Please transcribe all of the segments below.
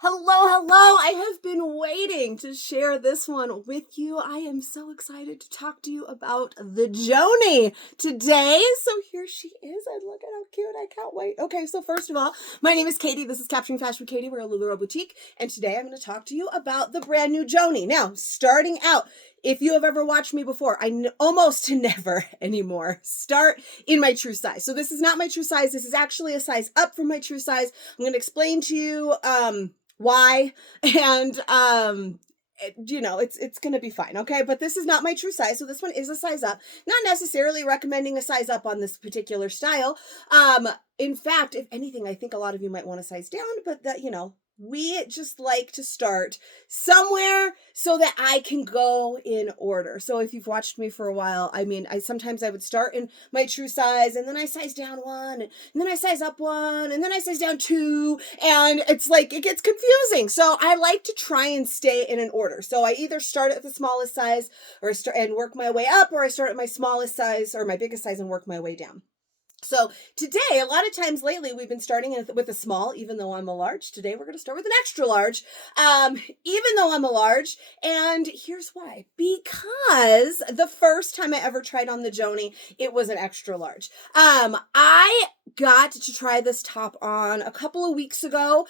Hello. I have been waiting to share this one with you. I am so excited to talk to you about the Joanie today. So here she is. And look at how cute. I can't wait. Okay, so first of all, my name is Katie. This is Capturing Fashion with Katie. We're a LuLaRoe boutique. And today I'm going to talk to you about the brand new Joanie. Now, starting out, if you have ever watched me before, I almost never anymore start in my true size. So this is not my true size. This is actually a size up from my true size. I'm going to explain to you why, and it's gonna be fine, okay? But this is not my true size, so this one is a size up. Not necessarily recommending a size up on this particular style. In fact, if anything, I think a lot of you might want to size down, but that, we just like to start somewhere so that I can go in order. So if you've watched me for a while, I sometimes I would start in my true size, and then I size down one, and then I size up one, and then I size down two, and it's like it gets confusing. So I like to try and stay in an order. So I either start at the smallest size and work my way up, or I start at my smallest size or my biggest size and work my way down. So today, a lot of times lately, we've been starting with a small, even though I'm a large. Today, we're going to start with an extra large, even though I'm a large. And here's why. Because the first time I ever tried on the Joanie, it was an extra large. I got to try this top on a couple of weeks ago.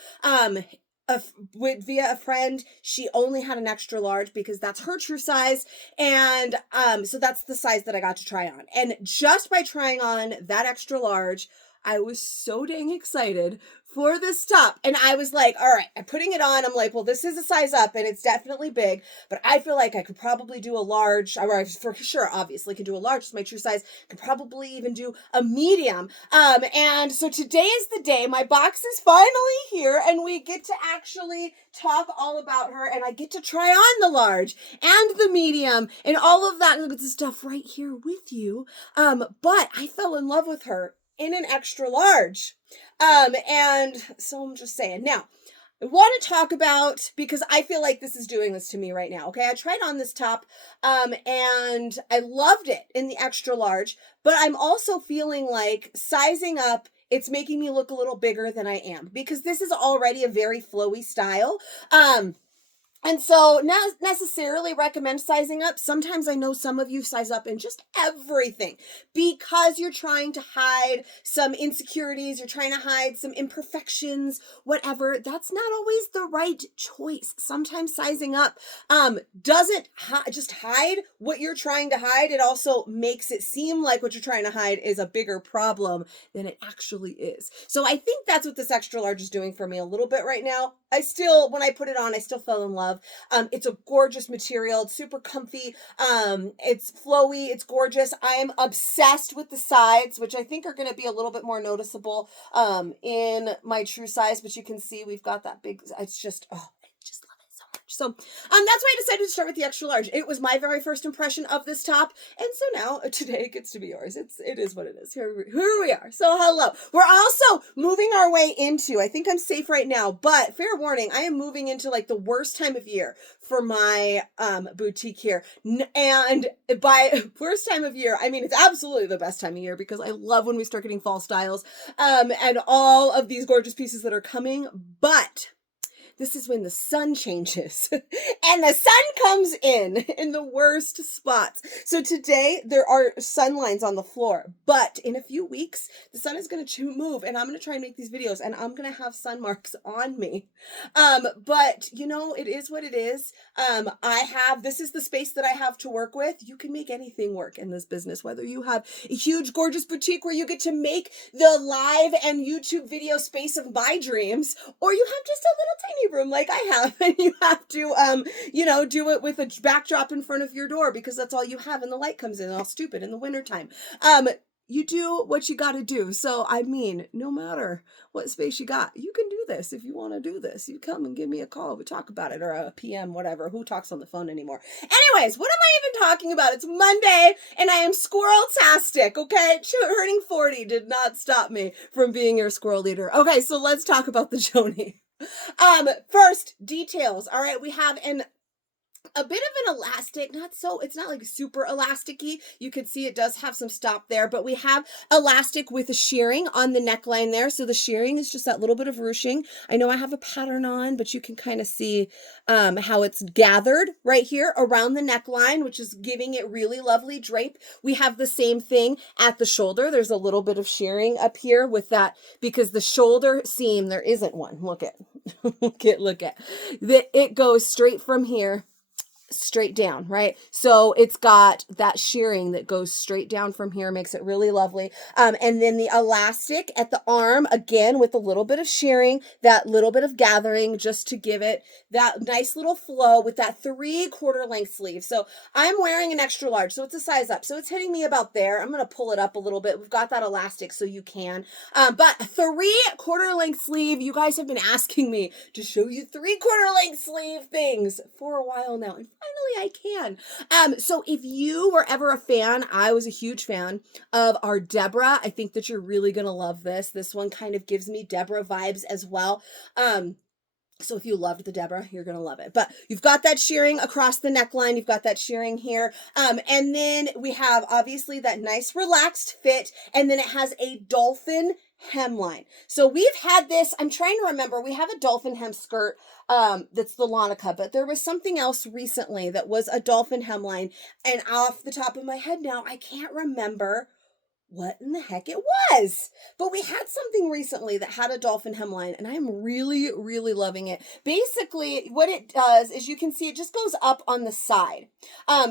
Via a friend. She only had an extra large because that's her true size, and so that's the size that I got to try on. And just by trying on that extra large, I was so dang excited for this top. And I was like, all right, I'm putting it on. I'm like, well, this is a size up and it's definitely big, but I feel like I could probably do a large, or for sure, obviously could do a large, it's my true size, could probably even do a medium. And so today is the day. My box is finally here, and we get to actually talk all about her, and I get to try on the large and the medium and all of that good stuff right here with you. But I fell in love with her in an extra large. And so I'm just saying. Now, I want to talk about, because I feel like this is doing this to me right now. Okay, I tried on this top, and I loved it in the extra large, but I'm also feeling like sizing up, it's making me look a little bigger than I am, because this is already a very flowy style. And so not necessarily recommend sizing up. Sometimes I know some of you size up in just everything because you're trying to hide some insecurities, you're trying to hide some imperfections, whatever. That's not always the right choice. Sometimes sizing up doesn't just hide what you're trying to hide. It also makes it seem like what you're trying to hide is a bigger problem than it actually is. So I think that's what this extra large is doing for me a little bit right now. When I put it on, I still fell in love. It's a gorgeous material. It's super comfy. It's flowy. It's gorgeous. I am obsessed with the sides, which I think are going to be a little bit more noticeable in my true size. But you can see we've got that big. It's just, I just love it so much. So that's why I decided to start with the extra large. It was my very first impression of this top, and so now today it gets to be yours. It is what it is. Here we are. So hello. We're also moving our way into, I think I'm safe right now, but fair warning, I am moving into like the worst time of year for my boutique here. And by worst time of year, I mean it's absolutely the best time of year, because I love when we start getting fall styles and all of these gorgeous pieces that are coming. But this is when the sun changes and the sun comes in the worst spots. So today there are sun lines on the floor, but in a few weeks, the sun is going to move, and I'm going to try and make these videos, and I'm going to have sun marks on me. But it is what it is. This is the space that I have to work with. You can make anything work in this business, whether you have a huge, gorgeous boutique where you get to make the live and YouTube video space of my dreams, or you have just a little tiny room like I have, and you have to do it with a backdrop in front of your door because that's all you have, and the light comes in all stupid in the wintertime. You do what you got to do. So, no matter what space you got, you can do this. If you want to do this, you come and give me a call. We talk about it, or a PM, whatever. Who talks on the phone anymore? Anyways, what am I even talking about? It's Monday and I am squirrel-tastic, okay? Turning 40 did not stop me from being your squirrel leader. Okay, so let's talk about the Joanie. First, details. All right, we have an a bit of an elastic, it's not like super elasticy. You could see it does have some stop there, but we have elastic with a shirring on the neckline there. So the shirring is just that little bit of ruching. I know I have a pattern on, but you can kind of see how it's gathered right here around the neckline, which is giving it really lovely drape. We have the same thing at the shoulder. There's a little bit of shirring up here with that, because the shoulder seam, there isn't one. Look at, look at that. It goes straight from here straight down, right? So it's got that shirring that goes straight down from here, makes it really lovely. And then the elastic at the arm, again, with a little bit of shirring, that little bit of gathering, just to give it that nice little flow with that 3/4 length sleeve. So I'm wearing an extra large, so it's a size up. So it's hitting me about there. I'm going to pull it up a little bit. We've got that elastic so you can. But 3/4 length sleeve, you guys have been asking me to show you 3/4 length sleeve things for a while now. And finally I can. So if you were ever a fan, I was a huge fan of our Deborah. I think that you're really going to love this. This one kind of gives me Deborah vibes as well. So if you loved the Deborah, you're going to love it. But you've got that shirring across the neckline. You've got that shirring here. And then we have obviously that nice relaxed fit. And then it has a dolphin hemline. So we've had this, I'm trying to remember, we have a dolphin hem skirt that's the Lanica, but there was something else recently that was a dolphin hemline. And off the top of my head now, I can't remember what in the heck it was. But we had something recently that had a dolphin hemline, and I'm really, really loving it. Basically, what it does is, you can see it just goes up on the side.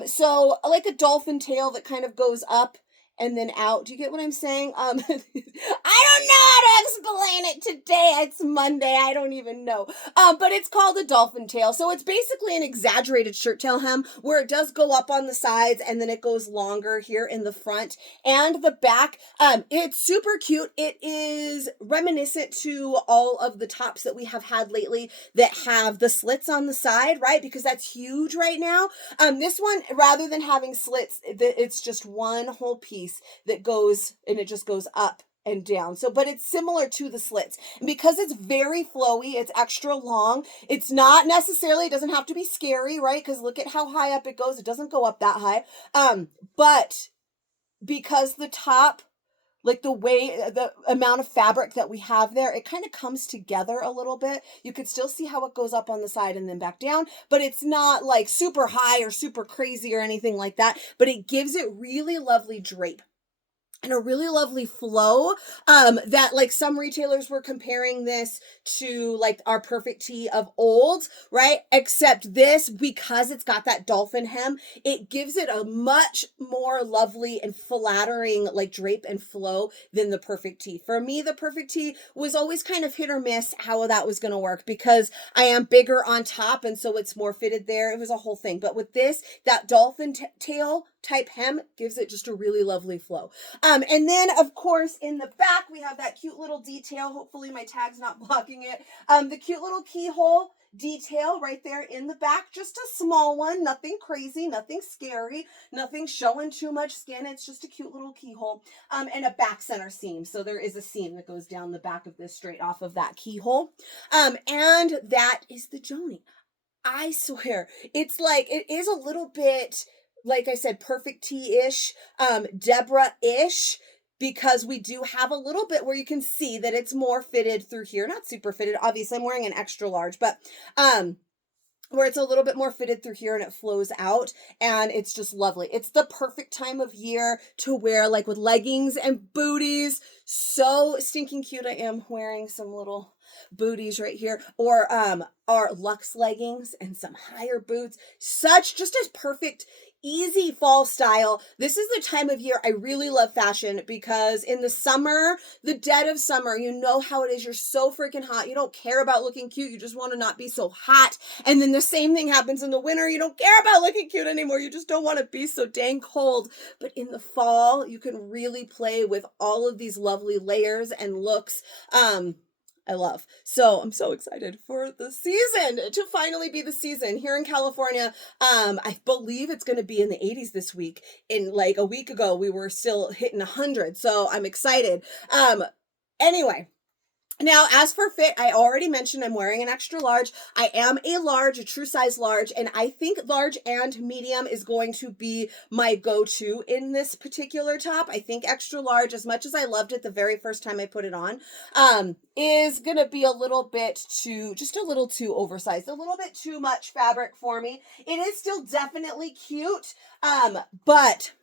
So like a dolphin tail that kind of goes up and then out. Do you get what I'm saying? I don't know how to explain it today. It's Monday. I don't even know. But it's called a dolphin tail. So it's basically an exaggerated shirt tail hem where it does go up on the sides and then it goes longer here in the front and the back. It's super cute. It is reminiscent to all of the tops that we have had lately that have the slits on the side, right? Because that's huge right now. This one, rather than having slits, it's just one whole piece that goes, and it just goes up and down. So, but it's similar to the slits. And because it's very flowy, it's extra long. It's not necessarily, it doesn't have to be scary, right? Because look at how high up it goes. It doesn't go up that high. But because the top, like the way, the amount of fabric that we have there, it kind of comes together a little bit. You could still see how it goes up on the side and then back down, but it's not like super high or super crazy or anything like that, but it gives it really lovely drape and a really lovely flow, that like some retailers were comparing this to like our Perfect Tee of old, right? Except this, because it's got that dolphin hem, it gives it a much more lovely and flattering like drape and flow than the Perfect Tee. For me, the Perfect Tee was always kind of hit or miss how that was going to work, because I am bigger on top and so it's more fitted there. It was a whole thing. But with this, that dolphin tail type hem gives it just a really lovely flow. And then of course in the back, we have that cute little detail. Hopefully my tag's not blocking it. The cute little keyhole detail right there in the back, just a small one, nothing crazy, nothing scary, nothing showing too much skin. It's just a cute little keyhole, and a back center seam. So there is a seam that goes down the back of this straight off of that keyhole. And that is the Joanie. I swear, it's like, it is a little bit, like I said, Perfect Tee-ish, Deborah-ish, because we do have a little bit where you can see that it's more fitted through here. Not super fitted. Obviously, I'm wearing an extra large, but where it's a little bit more fitted through here and it flows out, and it's just lovely. It's the perfect time of year to wear, like with leggings and booties. So stinking cute. I am wearing some little booties right here, or our luxe leggings and some higher boots. Such just a perfect easy fall style. This is the time of year I really love fashion, because in the summer, the dead of summer, you know how it is. You're so freaking hot. You don't care about looking cute. You just want to not be so hot. And then the same thing happens in the winter. You don't care about looking cute anymore. You just don't want to be so dang cold. But in the fall, you can really play with all of these lovely layers and looks. I love. So I'm so excited for the season to finally be the season here in California. I believe it's going to be in the 80s this week. In like a week ago, we were still hitting 100. So I'm excited. Anyway, Now, as for fit, I already mentioned I'm wearing an extra large. I am a large, a true size large, and I think large and medium is going to be my go-to in this particular top. I think extra large, as much as I loved it the very first time I put it on, is going to be a little bit too, just a little too oversized, a little bit too much fabric for me. It is still definitely cute, but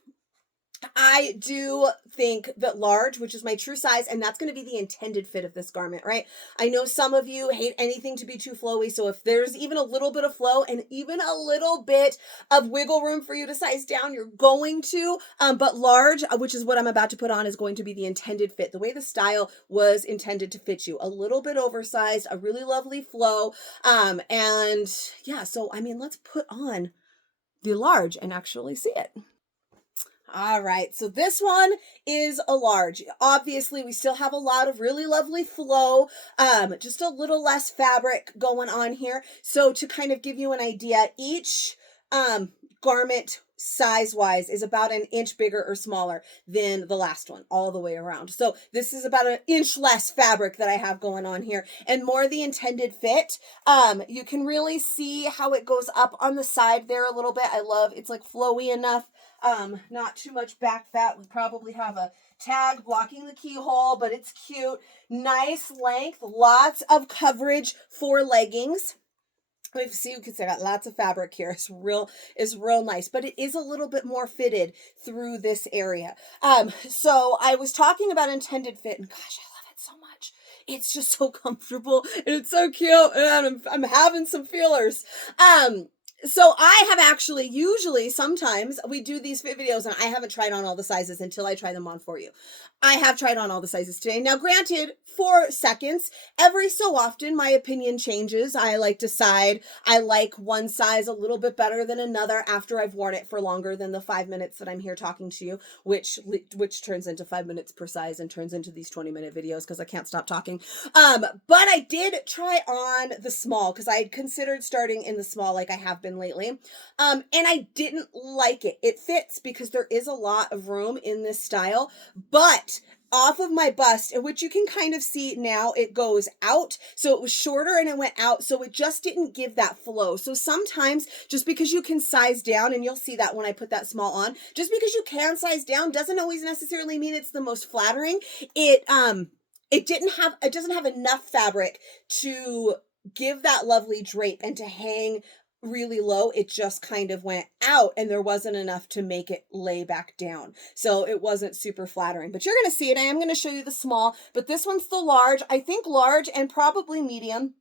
I do think that large, which is my true size, and that's going to be the intended fit of this garment, right? I know some of you hate anything to be too flowy, so if there's even a little bit of flow and even a little bit of wiggle room for you to size down, you're going to. But large, which is what I'm about to put on, is going to be the intended fit, the way the style was intended to fit you. A little bit oversized, a really lovely flow, and yeah, so I mean, let's put on the large and actually see it. All right, so this one is a large. Obviously, we still have a lot of really lovely flow, just a little less fabric going on here. So to kind of give you an idea, each garment size-wise is about an inch bigger or smaller than the last one all the way around. So this is about an inch less fabric that I have going on here and more the intended fit. You can really see how it goes up on the side there a little bit. I love, it's like flowy enough. Not too much back fat. We probably have a tag blocking the keyhole, but it's cute. Nice length, lots of coverage for leggings. You can see I got lots of fabric here. It's real nice, but it is a little bit more fitted through this area. So I was talking about intended fit, and gosh, I love it so much. It's just so comfortable and it's so cute, and I'm having some feelers. So I have actually, usually, sometimes we do these fit videos and I haven't tried on all the sizes until I try them on for you. I have tried on all the sizes today. Now, granted, for seconds, every so often, my opinion changes. I like one size a little bit better than another after I've worn it for longer than the 5 minutes that I'm here talking to you, which turns into 5 minutes per size and turns into these 20-minute videos because I can't stop talking. But I did try on the small because I had considered starting in the small like I have been lately. And I didn't like it. It fits because there is a lot of room in this style, but off of my bust, which you can kind of see now, it goes out. So it was shorter and it went out. So it just didn't give that flow. So sometimes just because you can size down, and you'll see that when I put that small on, just because you can size down doesn't always necessarily mean it's the most flattering. It doesn't have enough fabric to give that lovely drape and to hang really low. It just kind of went out and there wasn't enough to make it lay back down. So it wasn't super flattering, but you're going to see it. I am going to show you the small, but this one's the large. I think large and probably medium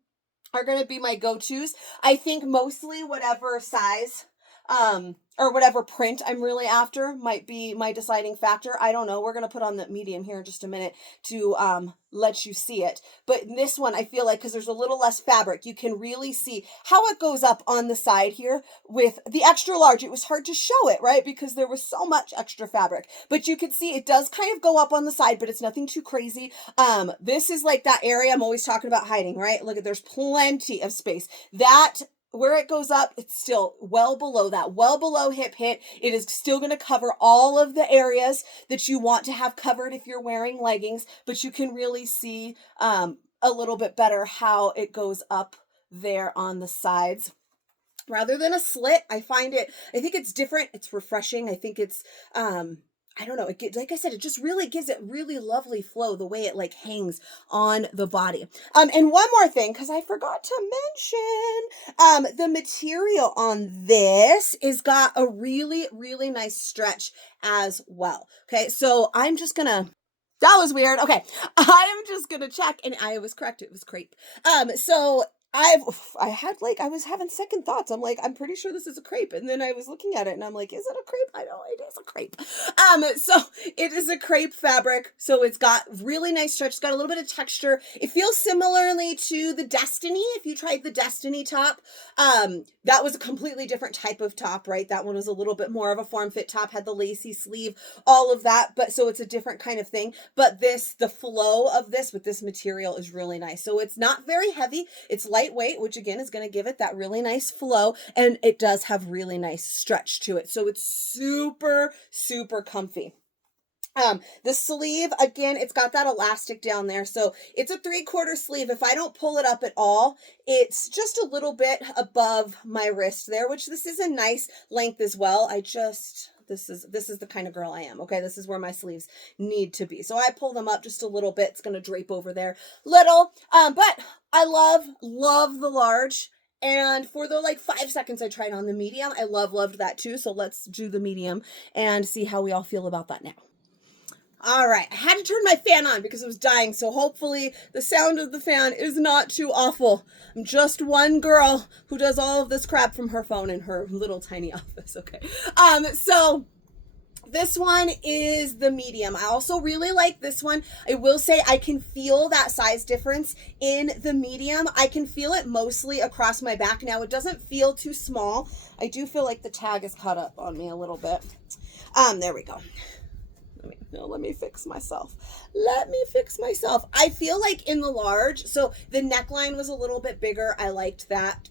are going to be my go-tos. I think mostly whatever size, or whatever print I'm really after might be my deciding factor. I don't know. We're going to put on the medium here in just a minute to let you see it. But in this one, I feel like because there's a little less fabric, you can really see how it goes up on the side here with the extra large. It was hard to show it, right? Because there was so much extra fabric. But you can see it does kind of go up on the side, but it's nothing too crazy. This is like that area I'm always talking about hiding, right? Look, there's plenty of space. That where it goes up, it's still well below that, well below hip hit. It is still going to cover all of the areas that you want to have covered if you're wearing leggings, but you can really see a little bit better how it goes up there on the sides. Rather than a slit, I think it's different. It's refreshing. I think it's, I don't know. Like I said, it just really gives it really lovely flow, the way it like hangs on the body. And one more thing, because I forgot to mention, the material on this is got a really, really nice stretch as well. Okay. So that was weird. Okay. I'm just going to check, and I was correct. It was crepe. So I was having second thoughts. I'm like, I'm pretty sure this is a crepe. And then I was looking at it and I'm like, is it a crepe? I know it is a crepe. So it is a crepe fabric. So it's got really nice stretch. It's got a little bit of texture. It feels similarly to the Destiny. If you tried the Destiny top, that was a completely different type of top, right? That one was a little bit more of a form fit top, had the lacy sleeve, all of that. But so it's a different kind of thing. But the flow of this with this material is really nice. So it's not very heavy. It's lightweight, which again is going to give it that really nice flow. And it does have really nice stretch to it. So it's super, super comfy. The sleeve, again, it's got that elastic down there. So it's a 3/4 sleeve. If I don't pull it up at all, it's just a little bit above my wrist there, which this is a nice length as well. This is the kind of girl I am. Okay. This is where my sleeves need to be. So I pull them up just a little bit. It's going to drape over there little. But I love the large. And for the like 5 seconds I tried on the medium, I loved that too. So let's do the medium and see how we all feel about that now. All right, I had to turn my fan on because it was dying, so hopefully the sound of the fan is not too awful. I'm just one girl who does all of this crap from her phone in her little tiny office, okay? So this one is the medium. I also really like this one. I will say I can feel that size difference in the medium. I can feel it mostly across my back. Now, it doesn't feel too small. I do feel like the tag is caught up on me a little bit. There we go. Let me fix myself. I feel like in the large, so the neckline was a little bit bigger. I liked that.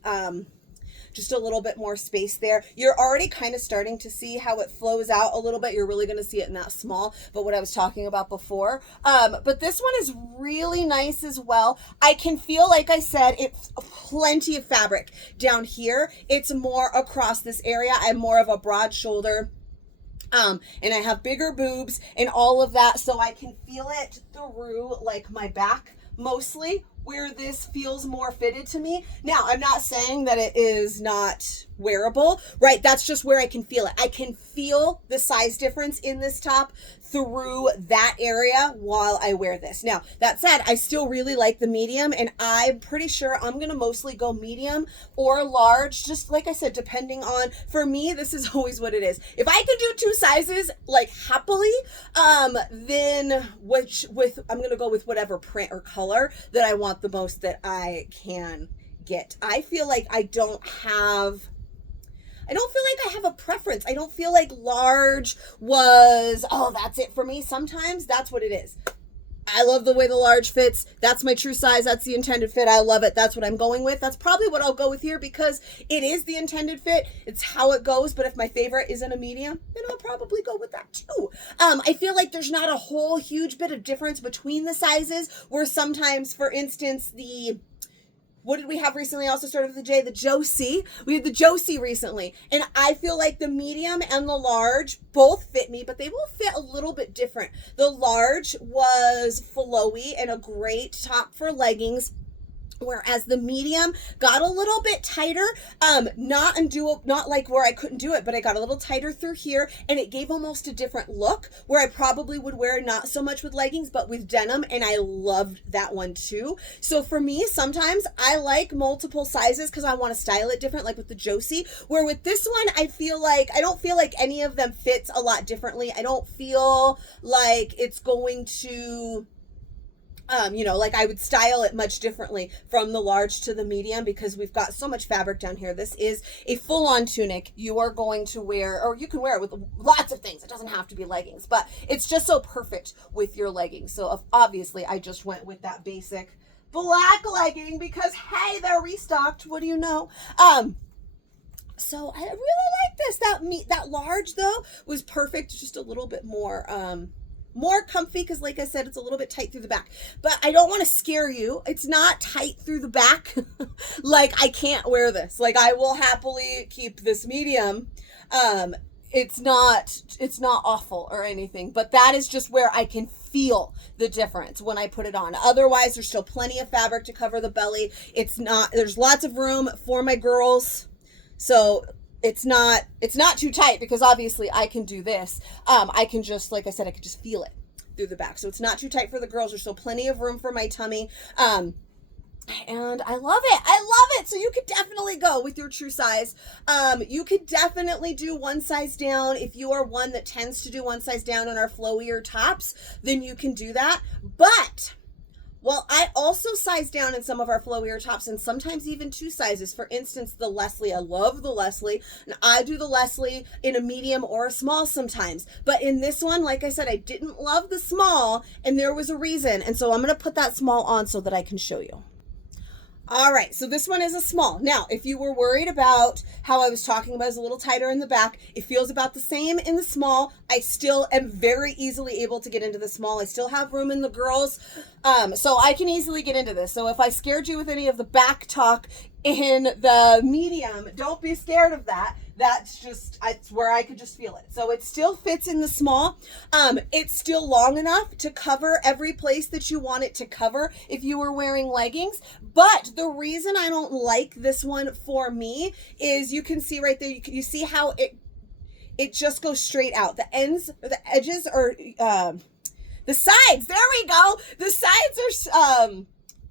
Just a little bit more space there. You're already kind of starting to see how it flows out a little bit. You're really going to see it in that small, but what I was talking about before. But this one is really nice as well. I can feel, like I said, it's plenty of fabric down here. It's more across this area. I'm more of a broad shoulder. And I have bigger boobs and all of that, so I can feel it through like my back mostly, where this feels more fitted to me. Now, I'm not saying that it is not wearable, right? That's just where I can feel it. I can feel the size difference in this top through that area while I wear this. Now, that said, I still really like the medium, and I'm pretty sure I'm going to mostly go medium or large, just like I said, depending on, for me, this is always what it is. If I can do 2 sizes, like happily, then I'm going to go with whatever print or color that I want the most that I can get. I feel like I don't feel like I have a preference. I don't feel like large was, oh, that's it for me. Sometimes that's what it is. I love the way the large fits. That's my true size. That's the intended fit. I love it. That's what I'm going with. That's probably what I'll go with here because it is the intended fit. It's how it goes. But if my favorite isn't a medium, then I'll probably go with that too. I feel like there's not a whole huge bit of difference between the sizes, where sometimes, for instance, what did we have recently? Also started with the J, the Josie. We had the Josie recently. And I feel like the medium and the large both fit me, but they will fit a little bit different. The large was flowy and a great top for leggings, whereas the medium got a little bit tighter, not like where I couldn't do it, but I got a little tighter through here, and it gave almost a different look where I probably would wear not so much with leggings, but with denim, and I loved that one too. So for me, sometimes I like multiple sizes because I want to style it different, like with the Josie, where with this one, I don't feel like any of them fits a lot differently. I don't feel like it's going to... like I would style it much differently from the large to the medium because we've got so much fabric down here. This is a full-on tunic you are going to wear, or you can wear it with lots of things. It doesn't have to be leggings, but it's just so perfect with your leggings. So obviously I just went with that basic black legging because, hey, they're restocked. What do you know? So I really like this. That large though was perfect. Just a little bit more comfy because, like I said, it's a little bit tight through the back, but I don't want to scare you. It's not tight through the back. Like I can't wear this. Like I will happily keep this medium. It's not awful or anything, but that is just where I can feel the difference when I put it on. Otherwise, there's still plenty of fabric to cover the belly. There's lots of room for my girls. So it's not too tight because obviously I can do this. I can just, like I said, I can just feel it through the back. So it's not too tight for the girls. There's still plenty of room for my tummy. And I love it. So you could definitely go with your true size. You could definitely do one size down. If you are one that tends to do one size down on our flowier tops, then you can do that. But well, I also size down in some of our flowier tops and sometimes even 2 sizes. For instance, the Leslie. I love the Leslie, and I do the Leslie in a medium or a small sometimes. But in this one, like I said, I didn't love the small, and there was a reason. And so I'm going to put that small on so that I can show you. All right, so this one is a small. Now, if you were worried about how I was talking about is a little tighter in the back, it feels about the same in the small. I still am very easily able to get into the small. I still have room in the girls, so I can easily get into this. So if I scared you with any of the back talk in the medium, don't be scared of that. That's just, it's where I could just feel it. So it still fits in the small. It's still long enough to cover every place that you want it to cover if you were wearing leggings. But the reason I don't like this one for me is you can see right there, you see how it just goes straight out. The ends, or the edges are, the sides, there we go. The sides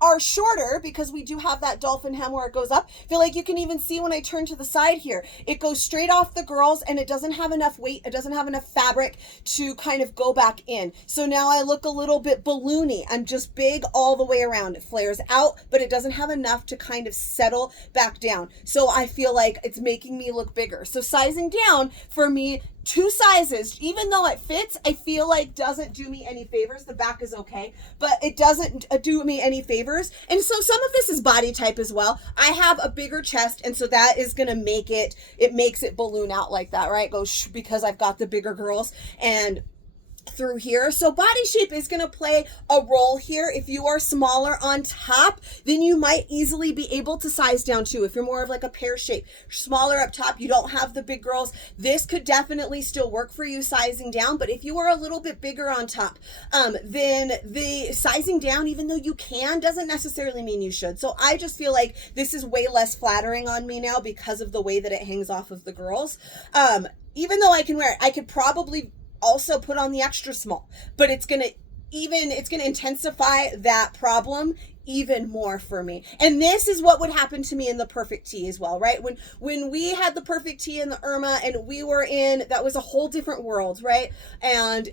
are shorter because we do have that dolphin hem where it goes up. I feel like you can even see when I turn to the side here, it goes straight off the girls and it doesn't have enough weight. It doesn't have enough fabric to kind of go back in. So now I look a little bit balloony. I'm just big all the way around. It flares out, but it doesn't have enough to kind of settle back down. So I feel like it's making me look bigger. So sizing down for me, 2 sizes, even though it fits, I feel like doesn't do me any favors. The back is okay, but it doesn't do me any favors. And so some of this is body type as well. I have a bigger chest, and so that is going to make it makes it balloon out like that, right? Goes because I've got the bigger girls and through here. So body shape is going to play a role here. If you are smaller on top, then you might easily be able to size down too. If you're more of like a pear shape, smaller up top, you don't have the big girls, this could definitely still work for you sizing down. But if you are a little bit bigger on top, then the sizing down, even though you can, doesn't necessarily mean you should. So I just feel like this is way less flattering on me now because of the way that it hangs off of the girls. Even though I can wear it, I could probably also put on the extra small, but it's gonna intensify that problem even more for me. And this is what would happen to me in the perfect tee as well, right? When we had the perfect tee in the Irma and we were in, that was a whole different world, right? And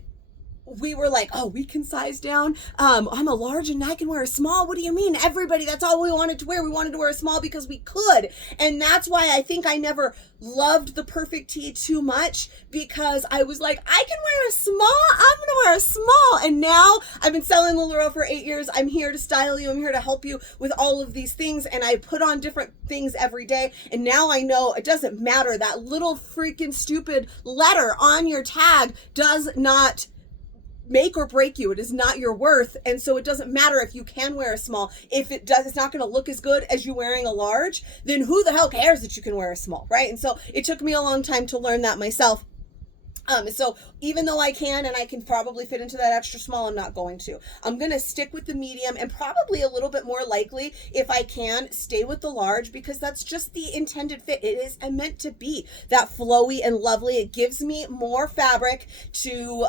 we were like, oh, we can size down. I'm a large and I can wear a small. What do you mean? Everybody, that's all we wanted to wear. We wanted to wear a small because we could. And that's why I think I never loved the perfect tee too much, because I was like, I can wear a small. I'm going to wear a small. And now I've been selling LuLaRoe for 8 years. I'm here to style you. I'm here to help you with all of these things. And I put on different things every day. And now I know it doesn't matter. That little freaking stupid letter on your tag does not make or break you. It is not your worth. And so it doesn't matter if you can wear a small. If it does, it's not going to look as good as you wearing a large, then who the hell cares that you can wear a small, right? And so it took me a long time to learn that myself. So even though I can, and I can probably fit into that extra small, I'm not going to. I'm going to stick with the medium and probably a little bit more likely, if I can, stay with the large, because that's just the intended fit. It is meant to be that flowy and lovely. It gives me more fabric to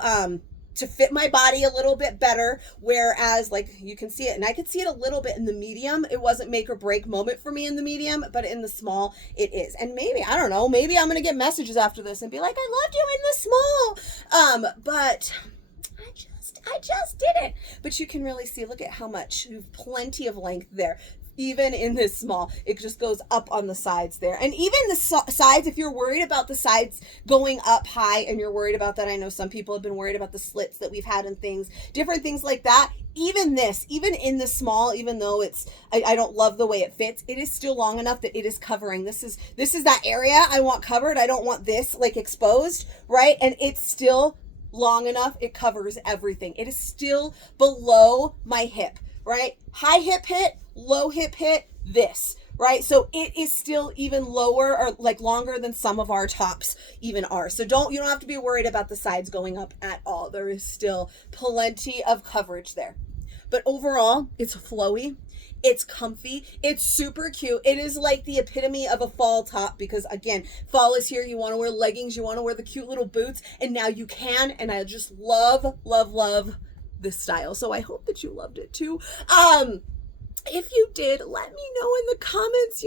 fit my body a little bit better, whereas like you can see it, and I could see it a little bit in the medium. It wasn't make or break moment for me in the medium, but in the small it is. And maybe, I don't know, maybe I'm gonna get messages after this and be like, I loved you in the small, but I just didn't. But you can really see, look at how much, you've plenty of length there. Even in this small, it just goes up on the sides there. And even the sides, if you're worried about the sides going up high and you're worried about that, I know some people have been worried about the slits that we've had and things, different things like that. Even in the small, even though I don't love the way it fits, it is still long enough that it is covering. This is that area I want covered. I don't want this like exposed, right? And it's still long enough. It covers everything. It is still below my hip, right? High hip hit, low hip hit, this, right? So it is still even lower or like longer than some of our tops even are. So you don't have to be worried about the sides going up at all. There is still plenty of coverage there. But overall, it's flowy. It's comfy. It's super cute. It is like the epitome of a fall top, because again, fall is here. You want to wear leggings. You want to wear the cute little boots, and now you can. And I just love, love, love this style. So I hope that you loved it too. If you did, let me know in the comments,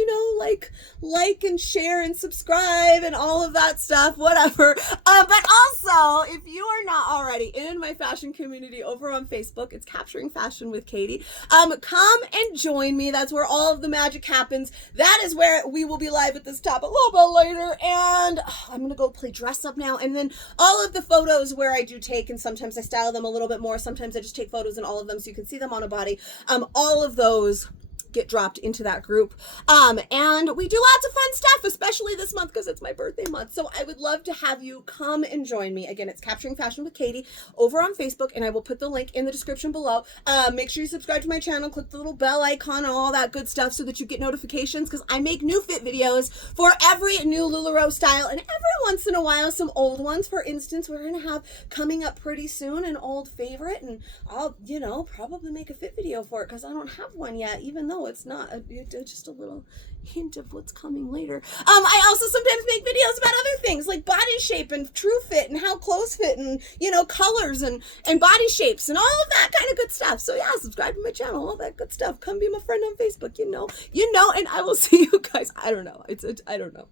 like and share and subscribe and all of that stuff, whatever. But also, if you are not already in my fashion community over on Facebook, it's Capturing Fashion with Katie. Come and join me. That's where all of the magic happens. That is where we will be live at this top a little bit later. And I'm going to go play dress up now. And then all of the photos where I do take, and sometimes I style them a little bit more. Sometimes I just take photos in all of them so you can see them on a body. All of those get dropped into that group. And we do lots of fun stuff, especially this month because it's my birthday month. So I would love to have you come and join me. Again, it's Capturing Fashion with Katie over on Facebook, and I will put the link in the description below. Make sure you subscribe to my channel, click the little bell icon and all that good stuff so that you get notifications, because I make new fit videos for every new LuLaRoe style, and every once in a while some old ones. For instance, we're going to have coming up pretty soon an old favorite, and I'll, probably make a fit video for it because I don't have one yet, even though it's not just a little hint of what's coming later. I also sometimes make videos about other things like body shape and true fit and how clothes fit and, colors and body shapes and all of that kind of good stuff. So yeah, subscribe to my channel, all that good stuff. Come be my friend on Facebook, and I will see you guys. I don't know.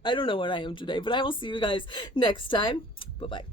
I don't know what I am today, but I will see you guys next time. Bye-bye.